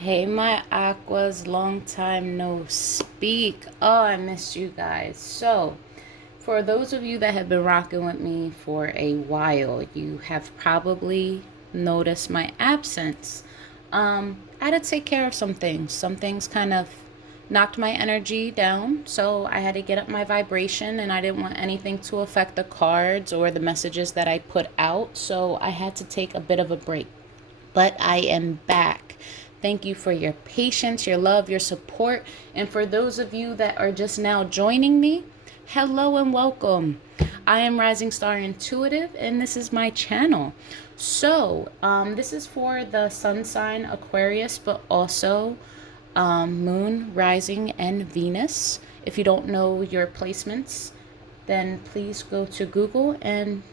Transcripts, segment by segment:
Hey, my Aquas, long time no speak. Oh, I missed you guys. So, for those of you that have been rocking with me for a while, you have probably noticed my absence. I had to take care of some things. Some things kind of knocked my energy down, so I had to get up my vibration, and I didn't want anything to affect the cards or the messages that I put out, so I had to take a bit of a break. But I am back. Thank you for your patience, your love, your support. And for those of you that are just now joining me, hello and welcome. I am Rising Star Intuitive, and this is my channel. So, this is for the sun sign Aquarius, but also Moon, Rising, and Venus. If you don't know your placements, then please go to Google and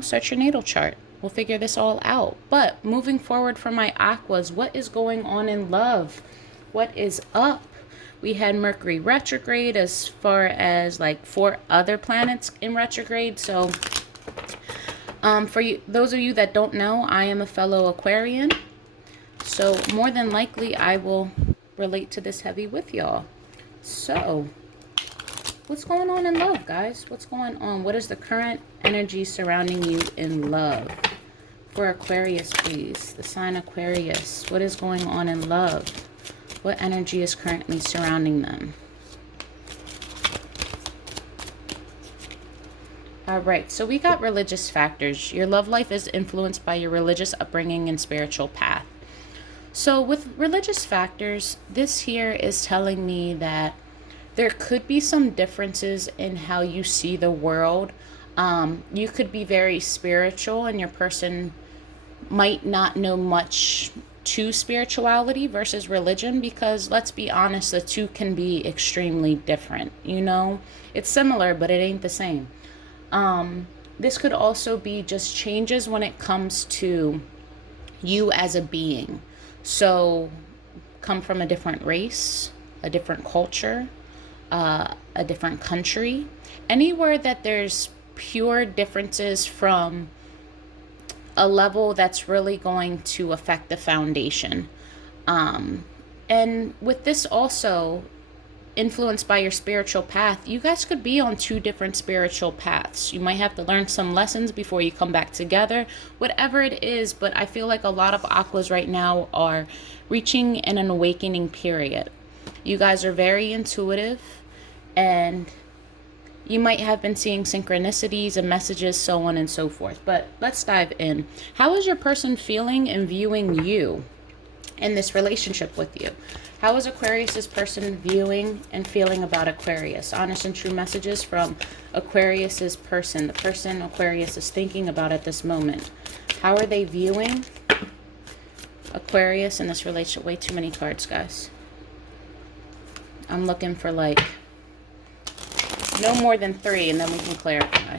search your natal chart. We'll figure this all out. But moving forward from my aquas, what is going on in love? What is up? We had Mercury retrograde as far as like 4 other planets in retrograde. So for you, those of you that don't know, I am a fellow Aquarian. So more than likely I will relate to this heavy with y'all. So what's going on in love, guys? What's going on? What is the current energy surrounding you in love? For Aquarius, please. The sign Aquarius. What is going on in love? What energy is currently surrounding them? All right, so we got religious factors. Your love life is influenced by your religious upbringing and spiritual path. So with religious factors, this here is telling me that there could be some differences in how you see the world. You could be very spiritual and your person might not know much to spirituality versus religion, because let's be honest, the two can be extremely different. It's similar, but it ain't the same. This could also be just changes when it comes to you as a being. So come from a different race, a different culture, a different country, anywhere that there's pure differences from a level that's really going to affect the foundation. And with this also influenced by your spiritual path, you guys could be on 2 different spiritual paths. You might have to learn some lessons before you come back together, whatever it is. But I feel like a lot of aquas right now are reaching in an awakening period. You guys are very intuitive, and you might have been seeing synchronicities and messages, so on and so forth. But let's dive in. How is your person feeling and viewing you in this relationship with you? How is Aquarius's person viewing and feeling about Aquarius? Honest and true messages from Aquarius's person, the person Aquarius is thinking about at this moment. How are they viewing Aquarius in this relationship? Way too many cards, guys. I'm looking for like no more than 3, and then we can clarify.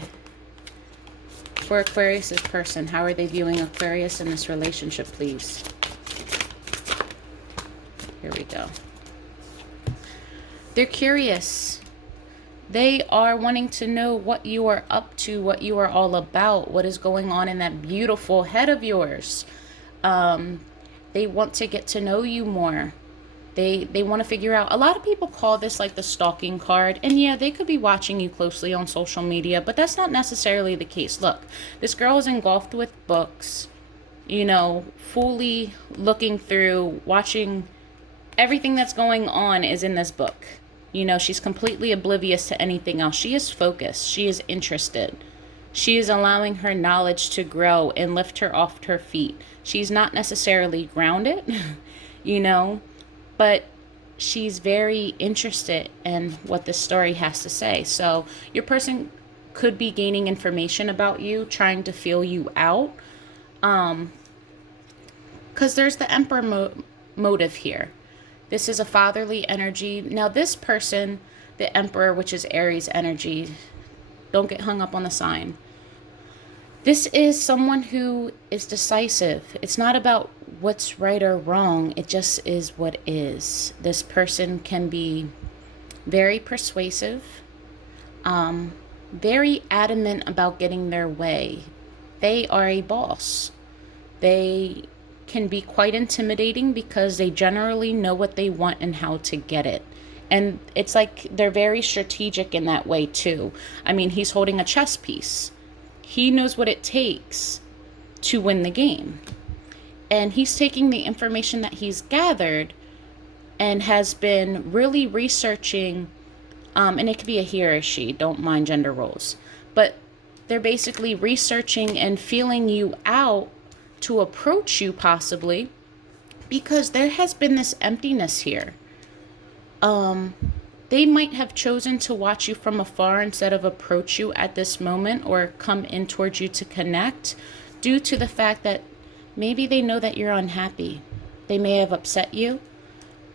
For Aquarius's person, how are they viewing Aquarius in this relationship, please? Here we go. They're curious. They are wanting to know what you are up to, what you are all about, what is going on in that beautiful head of yours. They want to get to know you more. They want to figure out. A lot of people call this like the stalking card. And yeah, they could be watching you closely on social media, but that's not necessarily the case. Look, this girl is engulfed with books, fully looking through, watching everything that's going on is in this book. She's completely oblivious to anything else. She is focused. She is interested. She is allowing her knowledge to grow and lift her off her feet. She's not necessarily grounded, but she's very interested in what this story has to say. So your person could be gaining information about you, trying to feel you out. Because there's the Emperor motive here. This is a fatherly energy. Now this person, the Emperor, which is Aries energy, don't get hung up on the sign. This is someone who is decisive. It's not about what's right or wrong. It just is what is. This person can be very persuasive, very adamant about getting their way. They are a boss. They can be quite intimidating because they generally know what they want and how to get it. And it's like they're very strategic in that way too. I mean, he's holding a chess piece. He knows what it takes to win the game. And he's taking the information that he's gathered and has been really researching, and it could be a he or a she, don't mind gender roles, but they're basically researching and feeling you out to approach you possibly because there has been this emptiness here. They might have chosen to watch you from afar instead of approach you at this moment or come in towards you to connect, due to the fact that maybe they know that you're unhappy. They may have upset you.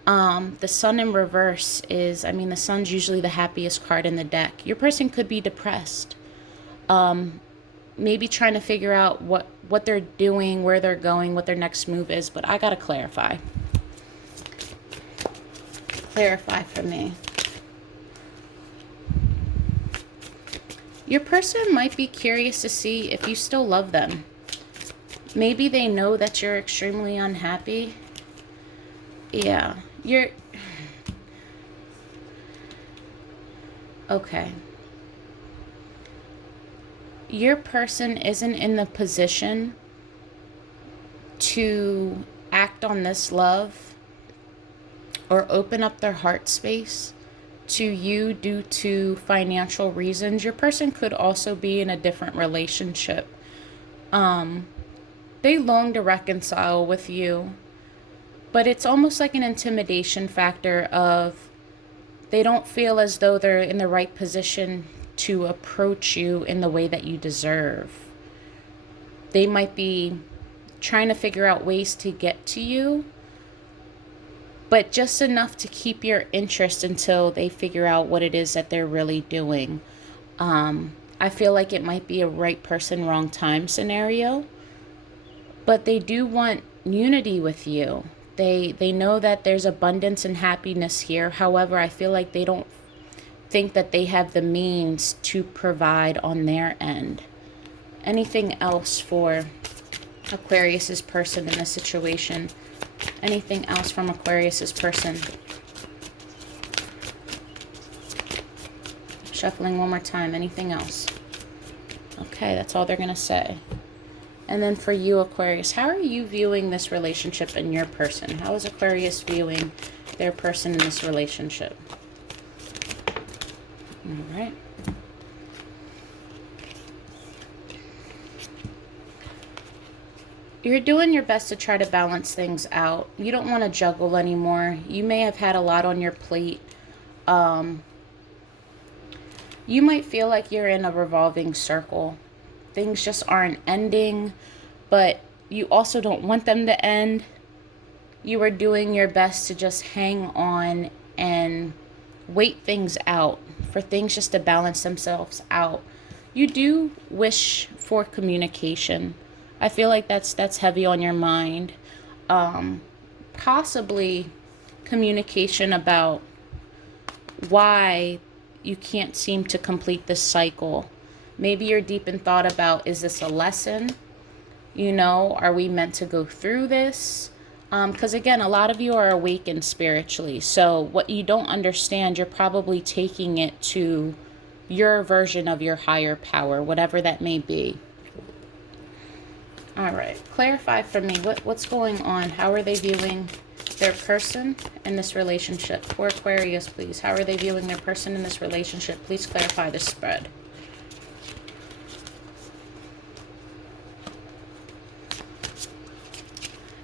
The sun in reverse is, I mean, the sun's usually the happiest card in the deck. Your person could be depressed. Maybe trying to figure out what they're doing, where they're going, what their next move is. But I got to clarify. Clarify for me. Your person might be curious to see if you still love them. Maybe they know that you're extremely unhappy. Yeah, you're... Okay. Your person isn't in the position to act on this love or open up their heart space to you due to financial reasons. Your person could also be in a different relationship. They long to reconcile with you, but it's almost like an intimidation factor of they don't feel as though they're in the right position to approach you in the way that you deserve. They might be trying to figure out ways to get to you, but just enough to keep your interest until they figure out what it is that they're really doing. I feel like it might be a right person, wrong time scenario, but they do want unity with you. They know that there's abundance and happiness here. However, I feel like they don't think that they have the means to provide on their end. Anything else for Aquarius's person in this situation? Anything else from Aquarius's person? Shuffling one more time. Anything else? Okay, that's all they're going to say. And then for you, Aquarius, how are you viewing this relationship and your person? How is Aquarius viewing their person in this relationship? All right. You're doing your best to try to balance things out. You don't want to juggle anymore. You may have had a lot on your plate. You might feel like you're in a revolving circle. Things just aren't ending, but you also don't want them to end. You are doing your best to just hang on and wait things out, for things just to balance themselves out. You do wish for communication. I feel like that's heavy on your mind. Possibly communication about why you can't seem to complete this cycle. Maybe you're deep in thought about, is this a lesson? You know, are we meant to go through this? Because again, a lot of you are awakened spiritually. So what you don't understand, you're probably taking it to your version of your higher power, whatever that may be. All right, clarify for me, what's going on? How are they viewing their person in this relationship? For Aquarius, please. How are they viewing their person in this relationship? Please clarify this spread.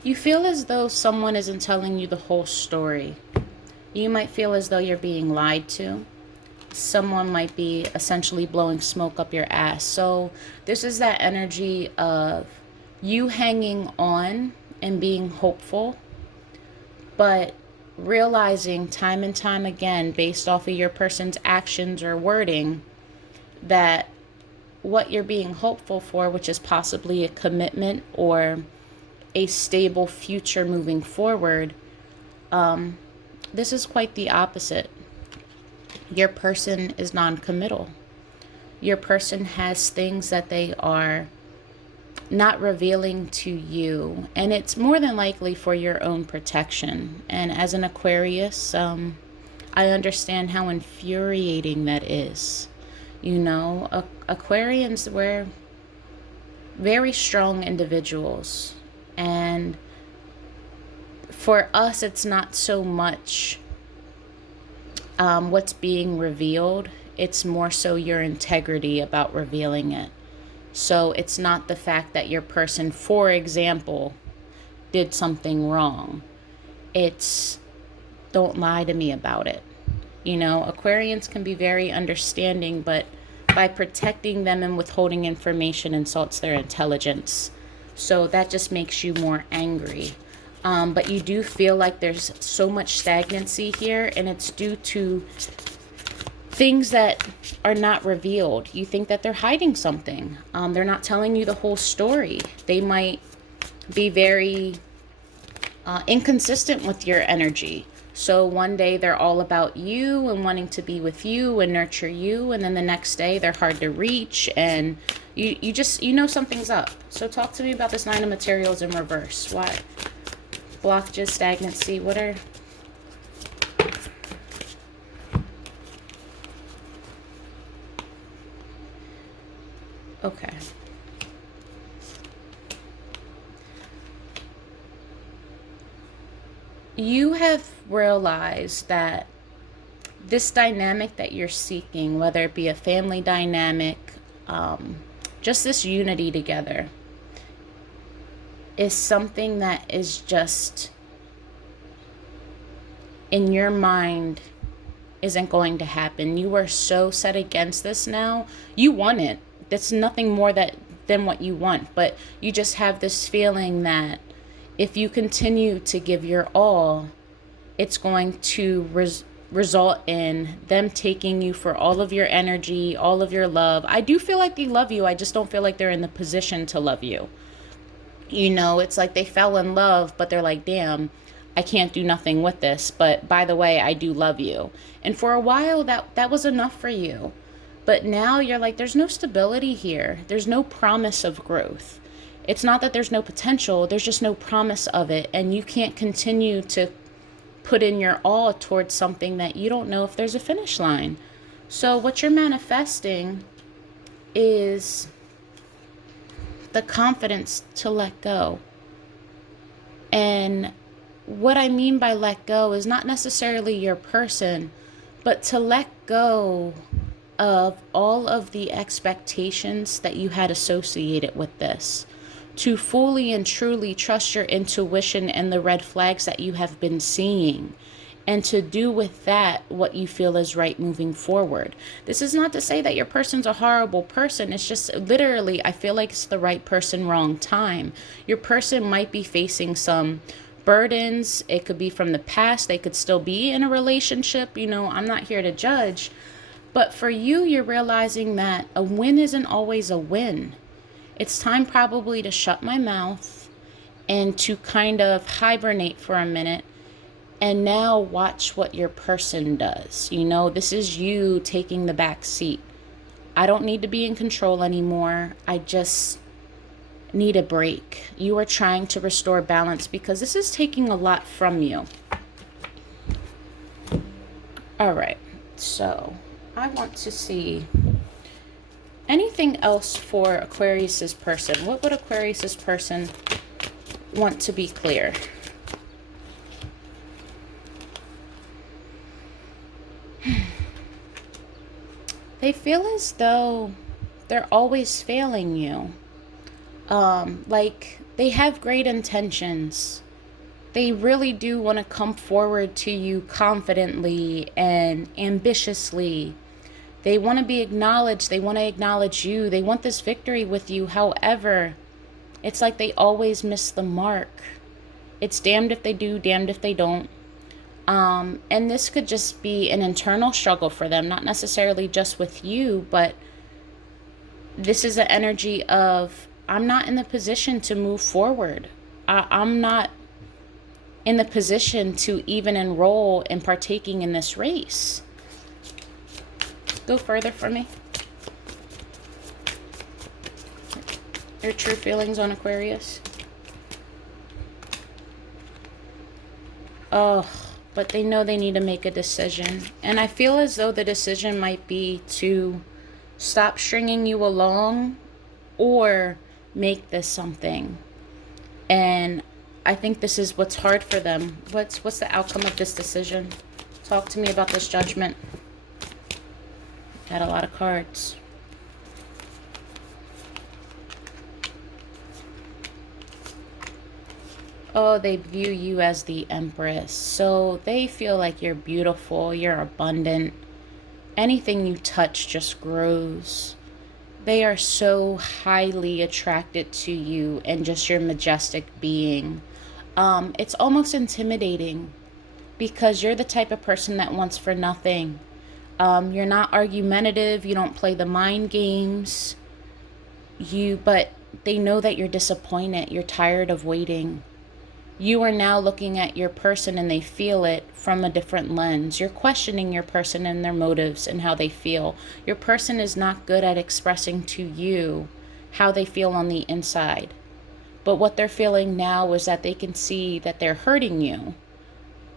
You feel as though someone isn't telling you the whole story. You might feel as though you're being lied to. Someone might be essentially blowing smoke up your ass. So this is that energy of you hanging on and being hopeful, but realizing time and time again, based off of your person's actions or wording, that what you're being hopeful for, which is possibly a commitment or a stable future moving forward, this is quite the opposite. Your person is non-committal. Your person has things that they are not revealing to you, and it's more than likely for your own protection. And as an Aquarius, I understand how infuriating that is. You know, Aquarians, we're very strong individuals, and for us it's not so much what's being revealed, it's more so your integrity about revealing it. So it's not the fact that your person, for example, did something wrong. It's, don't lie to me about it. You know, Aquarians can be very understanding, but by protecting them and withholding information insults their intelligence. So that just makes you more angry. But you do feel like there's so much stagnancy here, and it's due to things that are not revealed. You think that they're hiding something. They're not telling you the whole story. They might be very inconsistent with your energy. So one day they're all about you and wanting to be with you and nurture you, and then the next day they're hard to reach, and you just, you know something's up. So talk to me about this Nine of Materials in reverse. Why? Blockages, stagnancy, what are... Okay. You have realized that this dynamic that you're seeking, whether it be a family dynamic, just this unity together, is something that is just in your mind isn't going to happen. You are so set against this now. You want it. That's nothing more than what you want. But you just have this feeling that if you continue to give your all, it's going to result in them taking you for all of your energy, all of your love. I do feel like they love you. I just don't feel like they're in the position to love you. You know, it's like they fell in love, but they're like, damn, I can't do nothing with this. But by the way, I do love you. And for a while, that was enough for you. But now you're like, there's no stability here. There's no promise of growth. It's not that there's no potential. There's just no promise of it. And you can't continue to put in your all towards something that you don't know if there's a finish line. So what you're manifesting is the confidence to let go. And what I mean by let go is not necessarily your person, but to let go of all of the expectations that you had associated with this. To fully and truly trust your intuition and the red flags that you have been seeing, and to do with that what you feel is right moving forward. This is not to say that your person's a horrible person. It's just literally, I feel like it's the right person, wrong time. Your person might be facing some burdens. It could be from the past. They could still be in a relationship. You know, I'm not here to judge. But for you, you're realizing that a win isn't always a win. It's time probably to shut my mouth and to kind of hibernate for a minute and now watch what your person does. You know, this is you taking the back seat. I don't need to be in control anymore. I just need a break. You are trying to restore balance because this is taking a lot from you. All right, so I want to see anything else for Aquarius's person. What would Aquarius's person want to be clear? They feel as though they're always failing you. Like they have great intentions. They really do want to come forward to you confidently and ambitiously. They want to be acknowledged. They want to acknowledge you. They want this victory with you. However, it's like they always miss the mark. It's damned if they do, damned if they don't. And this could just be an internal struggle for them, not necessarily just with you, but this is an energy of, I'm not in the position to move forward. I'm not in the position to even enroll in partaking in this race. Go further for me. Their true feelings on Aquarius. Oh, but they know they need to make a decision. And I feel as though the decision might be to stop stringing you along or make this something. And I think this is what's hard for them. What's the outcome of this decision? Talk to me about this Judgment. Got a lot of cards. Oh, they view you as the Empress. So they feel like you're beautiful, you're abundant. Anything you touch just grows. They are so highly attracted to you and just your majestic being. It's almost intimidating because you're the type of person that wants for nothing. You're not argumentative. You don't play the mind games. But they know that you're disappointed. You're tired of waiting. You are now looking at your person and they feel it from a different lens. You're questioning your person and their motives and how they feel. Your person is not good at expressing to you how they feel on the inside. But what they're feeling now is that they can see that they're hurting you.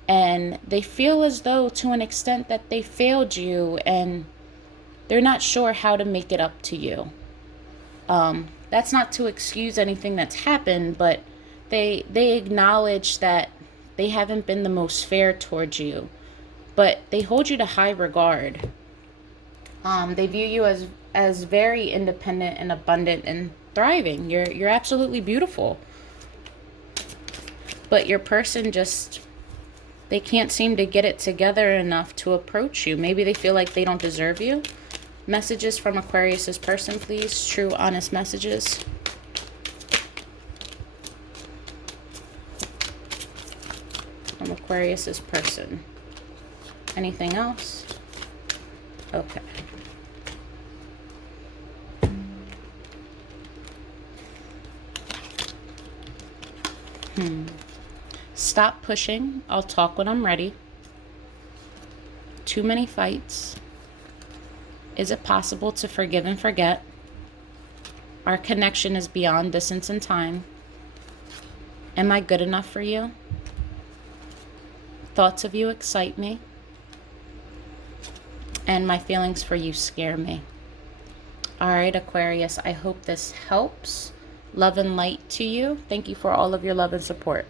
And they feel as though to an extent that they failed you and they're not sure how to make it up to you. That's not to excuse anything that's happened, but they acknowledge that they haven't been the most fair towards you, but they hold you to high regard. They view you as very independent and abundant and thriving. You're absolutely beautiful. But your person just, they can't seem to get it together enough to approach you. Maybe they feel like they don't deserve you. Messages from Aquarius's person, please. True, honest messages. From Aquarius's person. Anything else? Okay. Stop pushing. I'll talk when I'm ready. Too many fights. Is it possible to forgive and forget? Our connection is beyond distance and time. Am I good enough for you? Thoughts of you excite me. And my feelings for you scare me. All right, Aquarius, I hope this helps. Love and light to you. Thank you for all of your love and support.